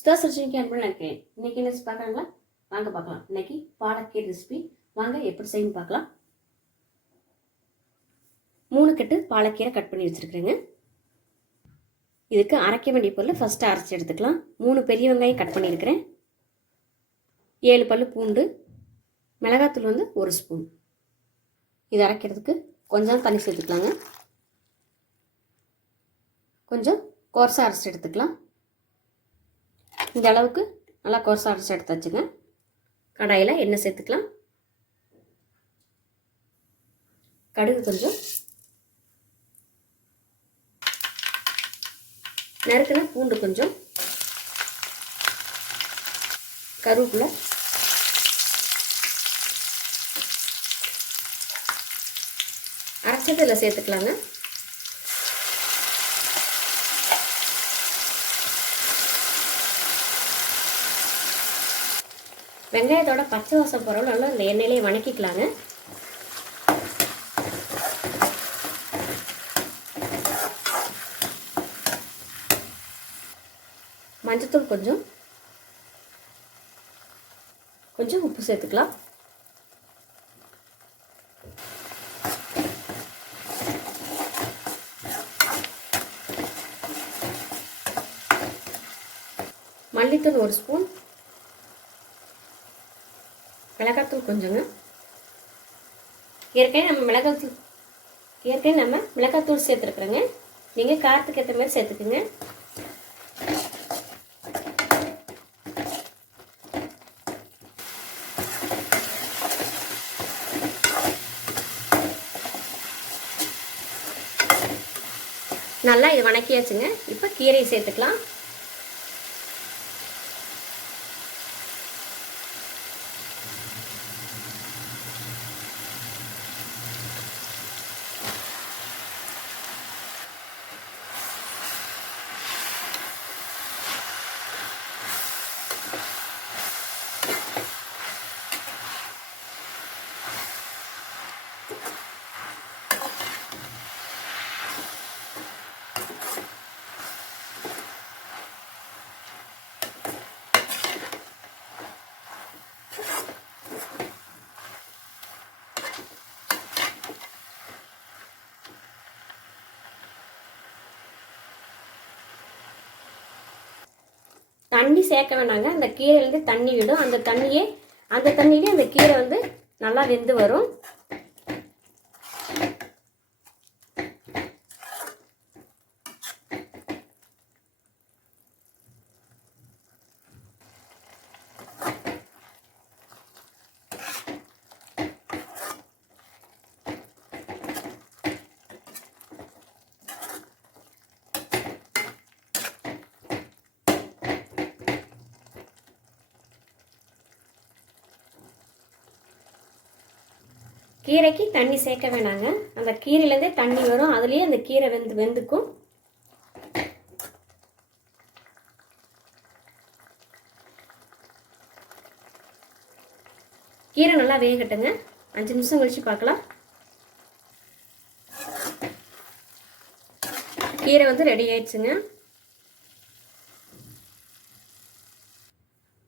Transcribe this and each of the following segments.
சுதா சர்ஜனிக்கு அன்பு நினைக்கிறேன் இன்னைக்கு என்ன பார்க்குறாங்களா? வாங்க பார்க்கலாம். இன்னைக்கு பாலக்கீர் ரெசிபி வாங்க எப்படி செய்யணும் பார்க்கலாம். மூணு கட்டு பாலக்கீரை கட் பண்ணி வச்சுருக்குறேங்க. இதுக்கு அரைக்க வேண்டிய பொருள் ஃபஸ்ட்டு அரைச்சி எடுத்துக்கலாம். மூணு பெரிய வெங்காயம் கட் பண்ணியிருக்கிறேன். ஏழு பல் பூண்டு. மிளகாத்தூள் வந்து ஒரு ஸ்பூன் இது அரைக்கிறதுக்கு கொஞ்சம் தண்ணி சேர்த்துக்கலாங்க. கொஞ்சம் கோர்ஸாக அரைச்சி எடுத்துக்கலாம். இந்த அளவுக்கு நல்லா கோர்ஸாக அரைச்சி எடுத்து வச்சுங்க. கடாயில் எண்ணெய் சேர்த்துக்கலாம். கடுகு கொஞ்சம். நறுக்குன பூண்டு கொஞ்சம். கருவேப்பிலை. அரைச்சது இதில் சேர்த்துக்கலாங்க. வெங்காயத்தோட பச்சை வாசம் போகிறோம் நல்லா இந்த எண்ணெயிலே வணக்கிக்கலாங்க. மஞ்சத்தூள் கொஞ்சம். கொஞ்சம் உப்பு சேர்த்துக்கலாம். மல்லித்தூள் ஒரு ஸ்பூன். மிளகாத்தூள் கொஞ்சங்க. ஏற்கனவே நம்ம மிளகாத்தூள் ஏற்கனவே நம்ம மிளகாத்தூள் சேர்த்துருக்குறோங்க. நீங்கள் காரத்துக்கு ஏற்ற மாதிரி சேர்த்துக்குங்க. நல்லா இது வணக்கியாச்சுங்க. இப்போ கீரையை சேர்த்துக்கலாம். தண்ணி சேர்க்க வேணாங்க. அந்த கீரையிலேருந்து தண்ணி விடும். அந்த தண்ணியே அந்த தண்ணியிலே அந்த கீரை வந்து நல்லா வெந்து வரும். கீரைக்கு தண்ணி சேர்க்க வேணாங்க. அந்த கீரையிலேருந்தே தண்ணி வரும். அதுலேயே அந்த கீரை வெந்து வெந்துக்கும். கீரை நல்லா வேகட்டுங்க. அஞ்சு நிமிஷம் கழிச்சு பார்க்கலாம். கீரை வந்து ரெடி ஆயிடுச்சுங்க.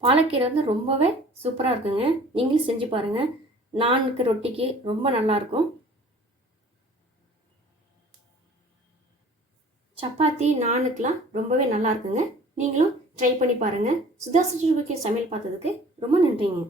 பாலக்கீரை வந்து ரொம்பவே சூப்பராக இருக்குங்க. நீங்களும் செஞ்சு பாருங்கள் நானுக்கு ரொட்டிக்கு ரொம்ப நல்லாயிருக்கும். சப்பாத்தி நானுக்கெலாம் ரொம்பவே நல்லா இருக்குங்க நீங்களும் ட்ரை பண்ணி பாருங்கள் சுதா சுற்றுக்கு சமையல் பார்த்ததுக்கு ரொம்ப நன்றிங்க.